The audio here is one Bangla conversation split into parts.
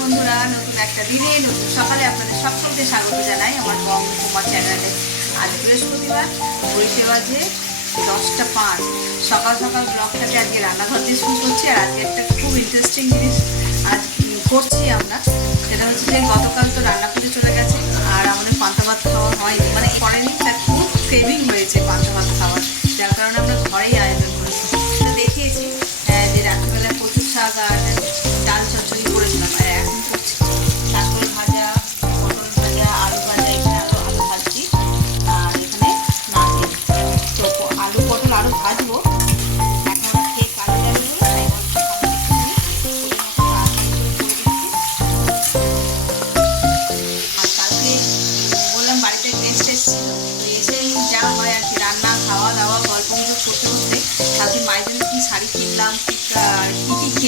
বন্ধুরা, নতুন একটা দিনে, নতুন সকালে আপনাদের সকলকে স্বাগত জানাই আমার বঙ্গ কুমার চ্যানেলে। আজ বৃহস্পতিবার বৈশে বাজে দশটা পাঁচ। সকাল সকাল ব্লগটাকে আজকে রান্নাঘর দিয়ে শুরু করছি, আর আজকে একটা খুব ইন্টারেস্টিং জিনিস আজ করছি আমরা। সেটা হচ্ছে যে গতকাল তো রান্না করে চলে গেছে, আর আমাদের পান্তা ভাত খাওয়া হয়নি মানে করেনি, তার খুব ক্রেভিং হয়েছে পান্তা ভাত খাওয়ার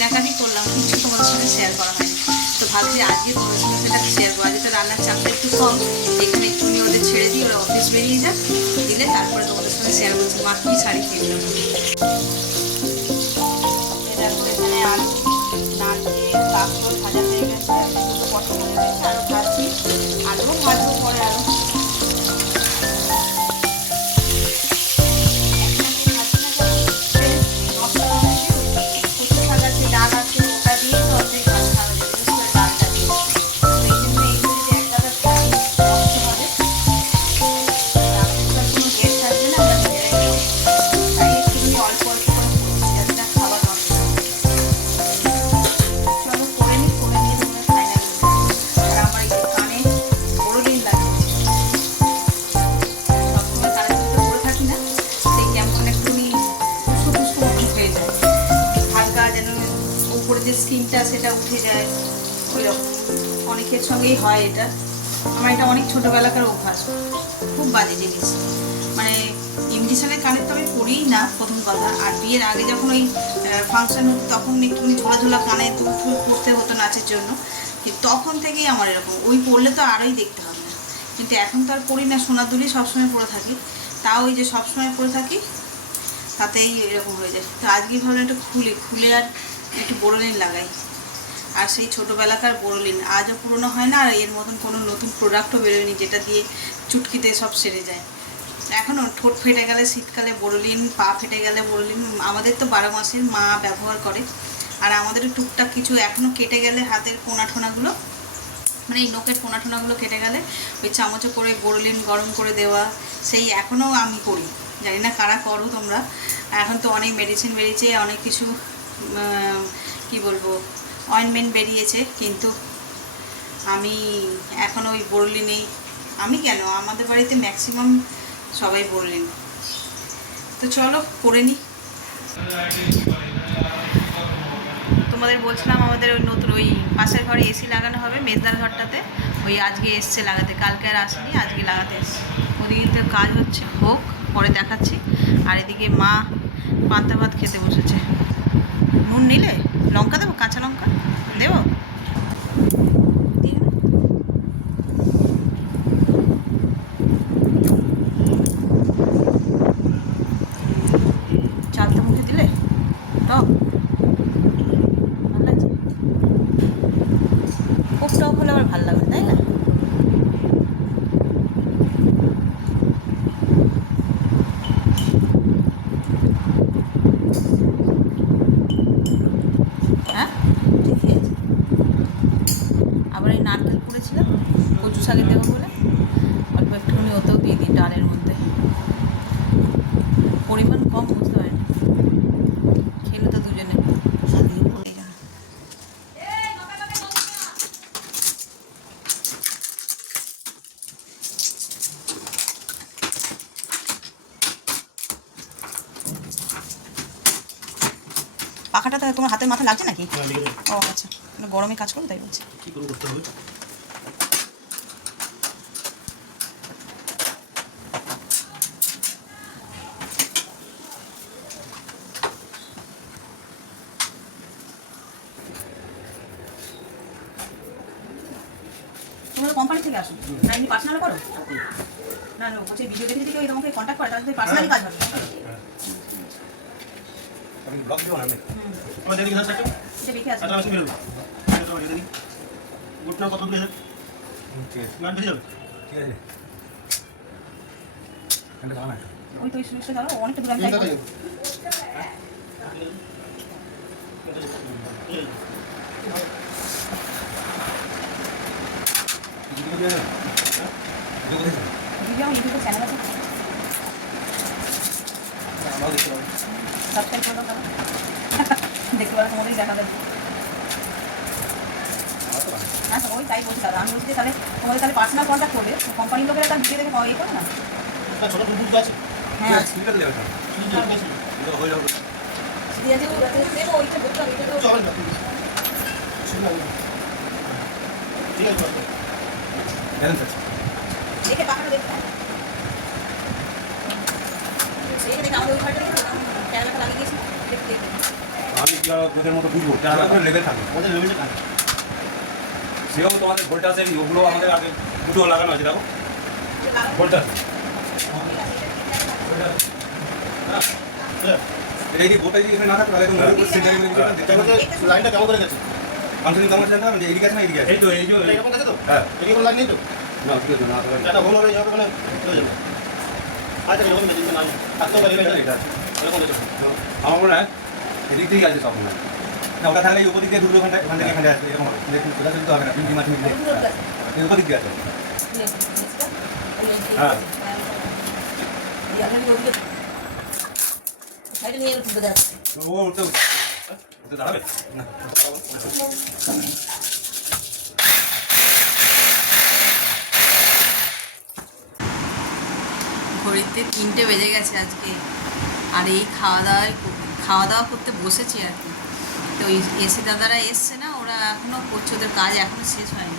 কেনাকাটি করলাম কিছু তোমাদের সঙ্গে শেয়ার করা হয়নি। তো ভাবছি আজকে তোমার সঙ্গে সেটা শেয়ার করা যেত রান্নার চাপটা একটু কম। এখানে একটু নিয়ে ওদের ছেড়ে দিই, ওরা অফিস বেরিয়ে যাক। দিলে তারপরে তোমাদের সঙ্গে শেয়ার করছি। মা কী শাড়ি কিনলাম। সঙ্গেই হয় এটা। আমার এটা অনেক ছোটোবেলাকার অভ্যাস। খুব বাজে জিনিস। মানে ইমিটেশনের কানের তো আমি পড়িই না, প্রথম কথা। আর বিয়ের আগে যখন ওই ফাংশন হতো, তখন একটুখানি ঝোলা ঝোলা কানে দুল ফুল করতে হতো নাচের জন্য। তখন থেকেই আমার এরকম। ওই পড়লে তো আরোই দেখতে হবে। না কিন্তু এখন তো আর পড়ি না সোনার দুলই সবসময় পড়ে থাকি। তাও ওই যে সবসময় পড়ে থাকি, তাতেই এরকম হয়ে যায়। তো আজকে ভাবলাম একটু খুলি, খুলে আর একটু বোরোলিন লাগাই। আর সেই ছোটোবেলাকার বোরোলিন আজও পুরনো হয় না, আর এর মতন কোনো নতুন প্রোডাক্টও বেরোয়নি যেটা দিয়ে চুটকিতে সব সেরে যায়। এখনও ঠোঁট ফেটে গেলে শীতকালে বোরোলিন পা ফেটে গেলে বোরোলিন আমাদের তো বারো মাসের মা ব্যবহার করে। আর আমাদের টুকটাক কিছু এখনও কেটে গেলে হাতের কোনা ঠোনাগুলো মানে এই নোকের কোনা টোনাগুলো কেটে গেলে ওই চামচে করে বোরলিন গরম করে দেওয়া, সেই এখনও আমি করি। জানি না কারা করো তোমরা। এখন তো অনেক মেডিসিন বেরিয়েছে, অনেক কিছু কি বলব? অয়েনমেন্ট বেরিয়েছে, কিন্তু আমি এখন ওই বোরলিনেই আমি কেন? আমাদের বাড়িতে ম্যাক্সিমাম সবাই বললেন তো চলো, করে নিই তোমাদের বলছিলাম আমাদের ওই নতুন, ওই পাশের ঘরে এসি লাগানো হবে, মেজদার ঘরটাতে। ওই আজকে এসছে লাগাতে, কালকে আর আসেনি, আজকে লাগাতে এসছে। ওদিকে তো কাজ হচ্ছে, হোক, পরে দেখাচ্ছি। আর এদিকে মা পান্তা ভাত খেতে বসেছে। নুন নিলে? লঙ্কা দেবো? কাঁচা লঙ্কা? দেবো দিয়ে দেবো? চালটা মুখে দিলে টক ভালো লাগছে খুব টক হলে আবার ভালো লাগবে তাই না হ্যাঁ ঠিকই আছে আবার এই নারকেল করেছিলাম কচু শাকে দেবো বলে অল্প একটুখানি ওতেও দিয়ে দিই ডালের মধ্যে পরিমাণ কম বুঝতে পারি খেলে তো দুজনে এই জন্য। তো তোমার হাতের মাথা লাগছে নাকি? হ্যাঁ, ও আচ্ছা। মানে গরমে কাজ করো তাই বলছি। কি করে করতে হবে? তোমরা কোম্পানি থেকে আসো। না এমনি পার্সোনাল করো? না না বলছি ভিডিও দেখে দেখে ওই তোমাকে কন্ট্যাক্ট করে তাহলে পার্সোনালি কাজ হবে। আমি ব্লগ দিব না আমি হুম আমার দেখি না সাথে এটা দেখে আসো আচ্ছা আমি বেরোবো এটা তো দেখি গুটনা কত দূরে যাবে ঠিক আছে। গান বেশি যাবে? ঠিক আছে। এখানটা দাঁড়া না ওই তো ওই সুইচটা ধরো অনেকটা দূর আমি তিন তাই টাকা করব। দুটো দিয়ে দেবেন দুটো কোথায় ছিল? ভিডিও আমার ইউটিউবে চ্যানেল আছে। আমরাও দেখতে পাবো। সাবস্ক্রাইব করে দাও দেখতে পারো তোমাদেরই দেখা না। না ওই তাই বলছি দাদা আমি বলছি যে তাহলে তোমাদের তাহলে পার্সোনাল কন্ট্যাক্ট করবে। কোম্পানির লোকেরা তার ভিডিও দেখে এই করে না? ছোট দুধ আছে। হ্যাঁ। দেবে হয়ে যাবে। দেবো দেখে পাখাটা দেখতে সেই দেখে আমাদের ওই ঘরটা ক্যামেরাটা লাগিয়ে দিয়েছি। দেখতে। আমি দুধের মতো বুঝব করে লেভেল থাকে আমাদের লেভেলটা কাজ সেভাবে তোমাদের ভোল্টাস আছে ওগুলো আমাদের আগে দুটো লাগানো আছে দেখো। ভোল্টাস এই যে বোটা যদি এখানে না থাকে তাহলে লাইনটা কেমন করে গেছে? ফাংশন কেমন আছে জানতে এদিকে আছে না এদিকে আছে? এই তো এই যে এরকম গেছে তো? হ্যাঁ। এদিকে কোনো লাইন নেই তো? না ঠিক আছে না এটা ভুল মানে হয়ে যাবে। আচ্ছা এরকম মেশিন পারি এটা এটা এটা এরকম আমার মনে হয় এদিক থেকেই আছে সব না, ওটা থাকলে এই উপর দিক দিয়ে ঢুকবে ওখানটা ওখান থেকে এখানে আসবে, এরকম সোজা সোজা হবে না তিন মাস মিলে উপর দিয়ে হ্যাঁ। ঘড়িতে তিনটে বেজে গেছে আজকে। আর এই খাওয়া দাওয়ায় খাওয়া দাওয়া করতে বসেছি আর কি। তো এসি দাদারা এসছে না ওরা এখনও করছে ওদের কাজ এখনও শেষ হয়নি।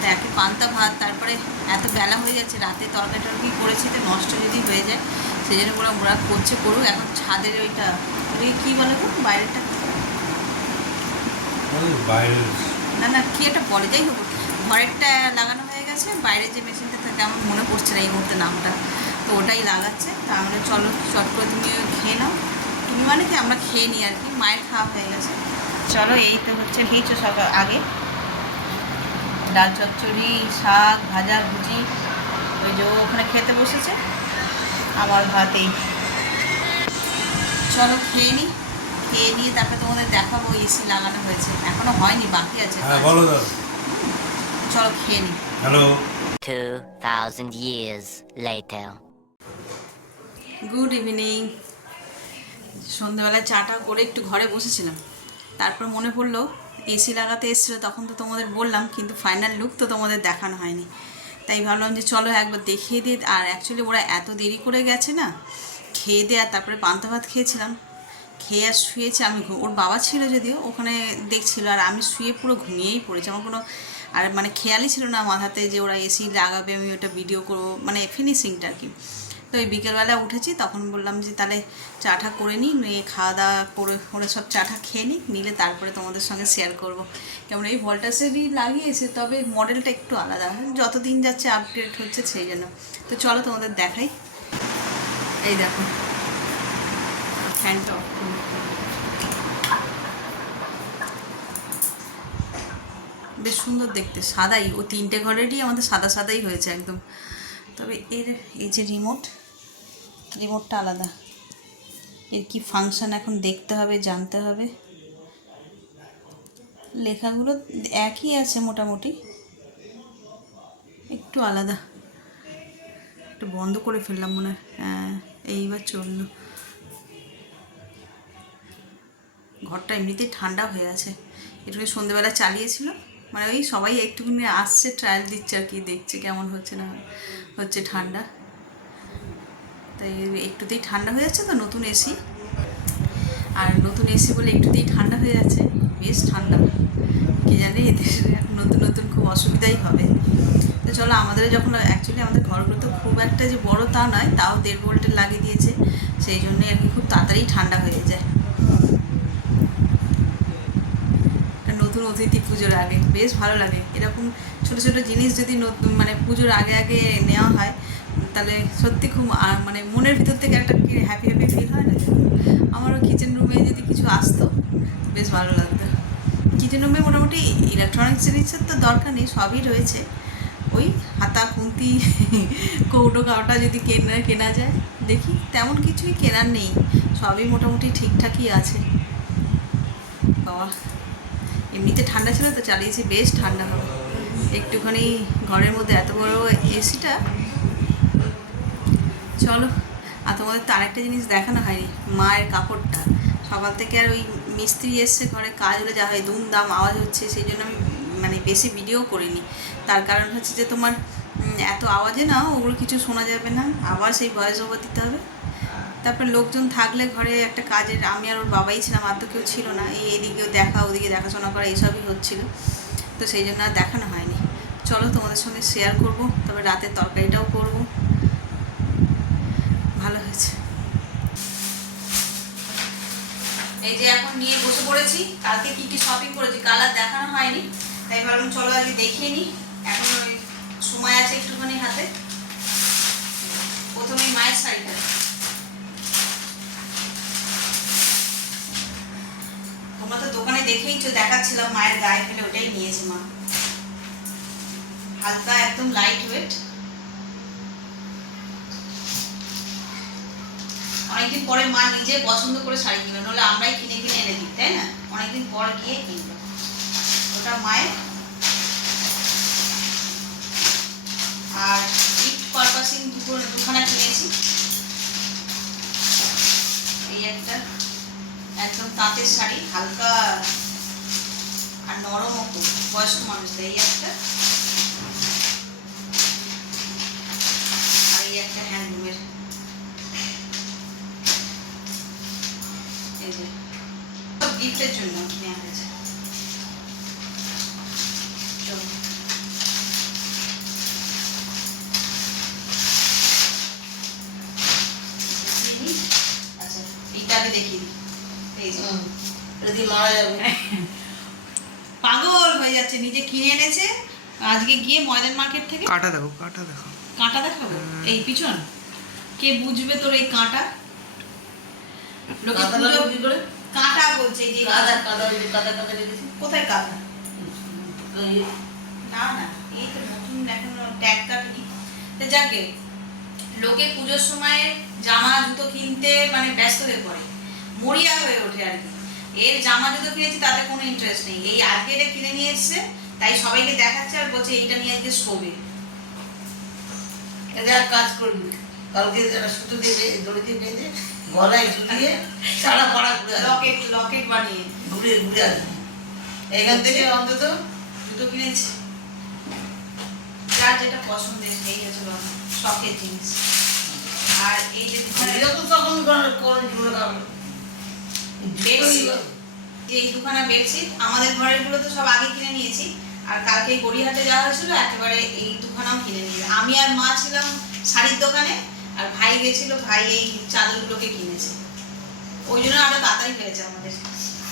তো একে পান্তা ভাত তারপরে এত বেলা হয়ে যাচ্ছে রাতে তরকারি টরকারি করেছি তো নষ্ট যদি হয়ে যায় সেই জন্য ওরা ওরা করছে করুক এখন ছাদের ওইটা ওই কী বলে তো বাইরেটা না না কি একটা বলে যাই হোক ঘরেরটা লাগানো হয়ে গেছে বাইরে যে মেশিনটা থাকে আমার মনে পড়ছে না এই মুহূর্তে নামটা। তো ওটাই লাগাচ্ছে তা আমরা চলো চট করে তুমি খেয়ে নাও। মানে কি আমরা খেয়ে নিই আর কি। মায়ের খাওয়া হয়ে গেছে। চলো এই তো হচ্ছে খেয়েছো সকাল আগে। ডাল চচ্চড়ি শাক ভাজা ভুজি। ওই যে ওখানে খেতে বসেছে। আমার ভাত এই চলো খেয়ে নিই। খেয়ে নিয়ে তারপরে তোমাদের দেখাবো এসি লাগানো হয়েছে। এখনও হয়নি বাকি আছে। হ্যাঁ চলো খেয়ে নিই। Hello. 2,000 years later. Good evening সন্ধ্যেবেলায় চাটা করে একটু ঘরে বসেছিলাম। তারপর মনে পড়ল, এসি লাগাতে এসেছিল, তখন তো তোমাদের বললাম, কিন্তু ফাইনাল লুক তো তোমাদের দেখানো হয়নি। তাই ভাবলাম যে চলো একবার দেখিয়ে দিই, আর অ্যাকচুয়ালি ওরা এত দেরি করে গেছে না, খেয়ে দিয়ে আর তারপরে পান্তা ভাত খেয়েছিলাম। খেয়ে আর শুয়েছে, আমি ওর বাবা ছিল যদিও, ওখানে দেখছিল, আর আমি শুয়ে পুরো ঘুমিয়েই পড়েছি। আমার কোনো আর মানে খেয়ালই ছিল না মাথাতে যে ওরা এসি লাগাবে, আমি ওটা ভিডিও করব মানে ফিনিশিংটা আর কি। তো ওই বিকেলবেলা উঠেছি, তখন বললাম যে তাহলে চাটা করে নিই, নিয়ে খাওয়া দাওয়া করে, ওরা সব চাটা খেয়ে নিই নিলে তারপরে তোমাদের সঙ্গে শেয়ার করব। কেমন এই ভল্টাসেরই লাগিয়েছে, তবে মডেলটা একটু আলাদা। যত দিন যাচ্ছে আপডেট হচ্ছে সেই জন্য। তো চলো তোমাদের দেখাই। এই দেখো। ফ্যানটা বেশ সুন্দর দেখতে, সাদাই। ও তিনটে ঘরেরই আমাদের সাদা সাদাই হয়েছে একদম। তবে এর, এই যে রিমোট রিমোটটা আলাদা। এর কি ফাংশন এখন দেখতে হবে, জানতে হবে। লেখাগুলো একই আছে মোটামুটি। একটু আলাদা। একটু বন্ধ করে ফেললাম মনে হয়। হ্যাঁ এইবার চলল। ঘরটা এমনিতেই ঠান্ডা হয়ে আছে। একটু সন্ধেবেলা চালিয়েছিল। মানে ওই সবাই একটুখানি আসছে ট্রায়াল দিচ্ছে আর কি, দেখছে কেমন হচ্ছে না হচ্ছে ঠান্ডা। তাই একটুতেই ঠান্ডা হয়ে যাচ্ছে তো, নতুন এসি আর নতুন এসি বলে একটুতেই ঠান্ডা হয়ে যাচ্ছে, বেশ ঠান্ডা। কি জানি এদের নতুন নতুন খুব অসুবিধাই হবে। তো চলো আমাদের যখন অ্যাকচুয়ালি আমাদের ঘরগুলো তো খুব একটা যে বড় তা নয়, তাও দেড় ভোল্টের লাগিয়ে দিয়েছে, সেই জন্যই আর কি খুব তাড়াতাড়ি ঠান্ডা হয়ে যায়। নতুন অতিথি পুজোর আগে, বেশ ভালো লাগে। এরকম ছোট ছোট জিনিস যদি মানে পুজোর আগে আগে নেওয়া হয় তাহলে সত্যি খুব মানে মনের ভিতর থেকে একটা হ্যাপি হ্যাপি ফিল হয় না? আমারও কিচেন রুমে যদি কিছু আসতো, বেশ ভালো লাগতো। কিচেন রুমে মোটামুটি ইলেকট্রনিক্স জিনিসের তো দরকার নেই, সবই রয়েছে। ওই হাতা, খুন্তি, কৌটো কাউটা যদি কেনা কেনা যায়, দেখি। তেমন কিছুই কেনার নেই, সবই মোটামুটি ঠিকঠাকই আছে। বাবা, এমনিতে ঠান্ডা ছিল তো, চালিয়েছি, বেশ ঠান্ডা হবে। একটুখানি ঘরের মধ্যে এত বড় এসিটা চলো। আর তোমাদের তো আরেকটা জিনিস দেখানো হয়নি, মায়ের কাপড়টা। সকাল থেকে আর ওই মিস্ত্রি এসছে, ঘরে কাজ হলে, যা হয় দুমদাম আওয়াজ হচ্ছে, সেই জন্য আমি মানে বেশি ভিডিও করিনি। তার কারণ হচ্ছে যে তোমার এত আওয়াজে না ওগুলো কিছু শোনা যাবে না, আবার সেই ভয়েস ওভার দিতে হবে। তারপর লোকজন থাকলে ঘরে একটা কাজের, আমি আর ওর বাবাই ছিলাম, আর তো কেউ ছিল না। এই এদিকেও দেখা, ওদিকে দেখাশোনা করা, এইসবই হচ্ছিল। তো সেই জন্য আর দেখানো হয়নি। চলো তোমাদের সঙ্গে শেয়ার করব, তবে রাতের তরকারিটাও করব ভালো হয়েছে এই যে এখন নিয়ে বসে পড়েছি, কালকে কি কি শপিং করেছি কালার দেখানো হয়নি, তাই ভাবলাম চলো আগে দেখিয়ে নিই। এখন ওই সময় আছে একটুখানি হাতে। প্রথমে মায়ের শাড়িটা। তোমরা তো দোকানে দেখেই তো দেখাচ্ছিলাম, মায়ের গায়ে ফেলে ওটাই নিয়েছে মা। হালকা একদম লাইট ওয়েট অনেকদিন পরে মা নিজে পছন্দ করে শাড়ি কিনলো, নাহলে আমরাই কিনে কিনে এনে দিই, তাই না? অনেকদিন পর গিয়ে কিনলো। ওটা মায়ের। আর গিফট পারপাসিং দুটো, দুখানা কিনেছি। এই একটা, একদম তাঁতের শাড়ি, হালকা আর নরমও খুব, বয়স্ক মানুষদের, এই একটা আর এই একটা হ্যান্ডলুমের এই যে সব গিফটের জন্য নেওয়া হয়েছে চলো চিনি। আচ্ছা এইটা আগে দেখিয়ে দিই এই যে যদি মারা যাবে। পাগল হয়ে যাচ্ছে নিজে কিনে এনেছে। আজকে গিয়ে ময়দান মার্কেট থেকে কাটা দেখো কাটা দেখো। কাঁটা দেখাবো? এই পিছন। কে বুঝবে তোর এই কাঁটা? লোকে কাঁটা? কাঁটা? বলছে যে যে কাদা কাদা রেখেছি। কোথায় কাঁটা? না না এই তো নতুন এখনও ট্যাগ কাটেনি। তো যাকে লোকে পুজোর সময় জামা জুতো কিনতে মানে ব্যস্ত হয়ে পড়ে মরিয়া হয়ে ওঠে আর কি। এর জামা জুতো কিনেছি তাতে কোনো ইন্টারেস্ট নেই। এই আজকে এটা কিনে নিয়ে এসছে তাই সবাইকে দেখাচ্ছে আর বলছে এইটা নিয়ে আজকে শোবে এটা কাজ করবি। কালকে সুতো দিয়ে দড়ি দিয়ে বেঁধে গলায় ঝুলিয়ে সারা পাড়া ঘুরে লকেট লকেট বানিয়ে। ঘুরে ঘুরে আসবি। এখান থেকে অন্তত জুতো কিনেছি। যার যেটা পছন্দের এই হচ্ছে শখের জিনিস। আর এই যে দুখানা এরকম তখন করে জুড়ে যে এই দুখানা বেডশিট আমাদের ঘরেরগুলো তো সব আগে কিনে নিয়েছি। আর কালকে গড়িয়াহাটে যাওয়া হয়েছিল একেবারে এই দুখানাও কিনে নিয়েছি আমি আর মা ছিলাম শাড়ির দোকানে। আর ভাই গেছিল ভাই এই চাদরগুলোকে কিনেছে। ওই জন্য আরও তাড়াতাড়ি হয়েছে আমাদের।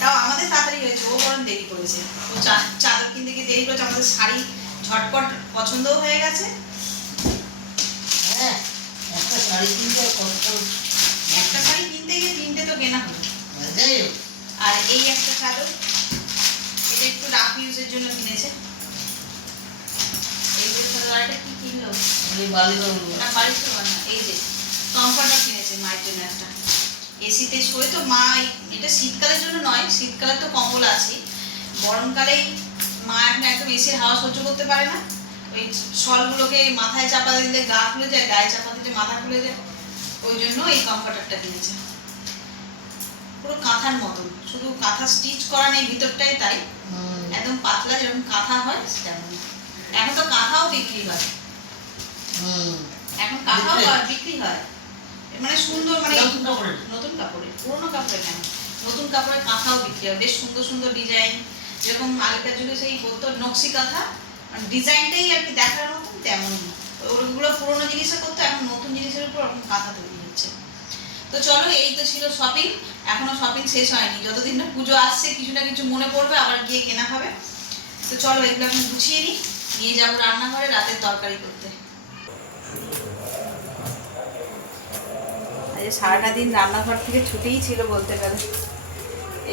তাও আমাদের তাড়াতাড়ি হয়েছে ও বরং দেরি করেছে। ও চাদর কিনতে গিয়ে দেরি করেছে আমাদের শাড়ি ঝটপট পছন্দও হয়ে গেছে। হ্যাঁ একটা শাড়ি কিনতে কত একটা শাড়ি কিনতে গিয়ে তিনটে তো কেনা হলো। আর এই একটা চাদর এটা একটু রাফ ইউজের জন্য কিনেছে। এই চাদর আরেকটা কি কিনলো? বালি বাড়ির না। এই যে কমফর্টার কিনেছে মায়ের জন্য একটা। এসিতে শোয় তো মা এটা শীতকালের জন্য নয় শীতকালে তো কম্বল আছে। গরমকালেই মা এখন একদম এসির হাওয়া সহ্য করতে পারে না। ওই শলগুলোকে মাথায় চাপা দিলে গা খুলে যায় গায়ে চাপা দিলে মাথা খুলে যায়। ওই জন্য এই কমফর্টারটা কিনেছে। পুরো কাঁথার মতন। শুধু কাঁথা স্টিচ করা নেই ভিতরটাই তাই। একদম পাতলা যেরকম কাঁথা হয় তেমন এখন তো কাঁথাও বিক্রি হয়। হয়, বিক্রি হয়। মানে সুন্দর মানে নতুন? নতুন কাপড়ে পুরোনো কাপড়ে কেন? নতুন কাপড়ে কাঁথাও বিক্রি হয়। বেশ সুন্দর সুন্দর ডিজাইন যেরকম আগেকার যুগে সেই বলতো নকশি কাঁথা। ডিজাইনটাই আর কি দেখার মতন তেমনই। ওগুলো পুরোনো জিনিসে করতো এখন নতুন জিনিসের উপর ওরকম কাঁথা তৈরি হচ্ছে। তো চলো এই তো ছিল শপিং এখনও শপিং শেষ হয়নি। যতদিন না পুজো আসছে কিছু না কিছু মনে পড়বে আবার গিয়ে কেনা হবে। তো চলো এগুলো এখন গুছিয়ে নিই। নিয়ে যাব রান্নাঘরে রাতের তরকারি করতে। সারাটা দিন রান্নাঘর থেকে ছুটিই ছিল বলতে গেলে।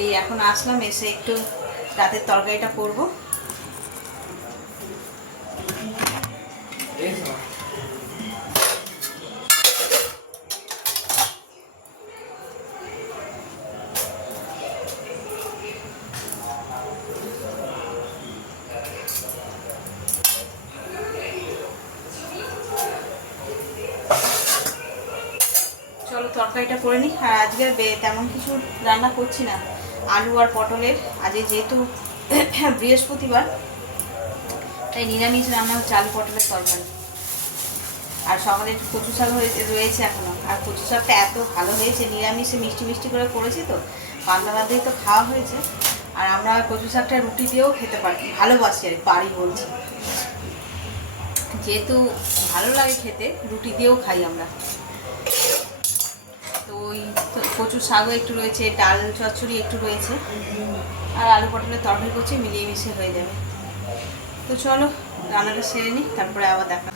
এই এখন আসলাম, এসে একটু রাতের তরকারিটা করব। চলো তরকারিটা করে নিই। আর আজকে তেমন কিছু রান্না করছি না। আলু আর পটলের। আজকে যেহেতু বৃহস্পতিবার, তাই নিরামিষ রান্না হচ্ছে আলু পটলের তরকারি। আর সকালে একটু কচু শাক হয়েছে রয়েছে এখনও। আর কচু শাকটা এত ভালো হয়েছে, নিরামিষে মিষ্টি মিষ্টি করে করেছি তো ভাত দিয়ে তো খাওয়া হয়েছে। আর আমরা কচু শাকটা রুটি দিয়েও খেতে পারি, ভালোবাসি আর বাড়ি বলছি। যেহেতু ভালো লাগে খেতে, রুটি দিয়েও খাই আমরা। ওই তো কচু শাকও একটু রয়েছে, ডাল, চচ্চড়ি একটু রয়েছে। আর আলু পটলের তরকারি করছি, মিলিয়ে মিশিয়ে হয়ে যাবে। তো চলো, রান্নাটা সেরে নিই, তারপরে আবার দেখা।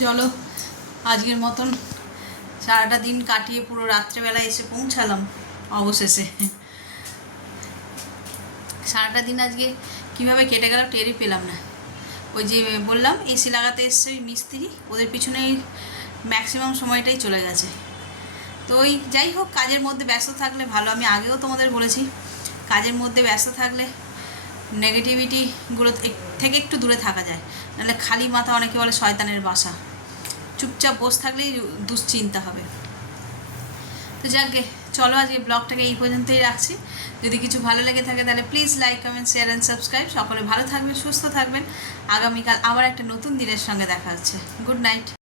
চলো, আজকের মতন সারাটা দিন কাটিয়ে পুরো রাত্রেবেলা এসে পৌঁছালাম, অবশেষে। সারাটা দিন আজকে কীভাবে কেটে গেল টেরই পেলাম না। ওই যে বললাম এসি লাগাতে এসছে ওই মিস্ত্রি, ওদের পিছনেই ম্যাক্সিমাম সময়টাই চলে গেছে। তো ওই যাই হোক, কাজের মধ্যে ব্যস্ত থাকলে ভালো। আমি আগেও তোমাদের বলেছি, কাজের মধ্যে ব্যস্ত থাকলে নেগেটিভিটিগুলো থেকে একটু দূরে থাকা যায়। নাহলে খালি মাথা অনেকে বলে শয়তানের বাসা। চুপচাপ বসে থাকলেই দুশ্চিন্তা হবে। তো যাকে চলো আজকে ব্লগটাকে এই পর্যন্তই রাখছি। যদি কিছু ভালো লেগে থাকে তাহলে please like comment share and subscribe সকলে ভালো থাকবেন, সুস্থ থাকবেন। আগামীকাল আবার একটা নতুন দিনের সঙ্গে দেখা হচ্ছে। Good night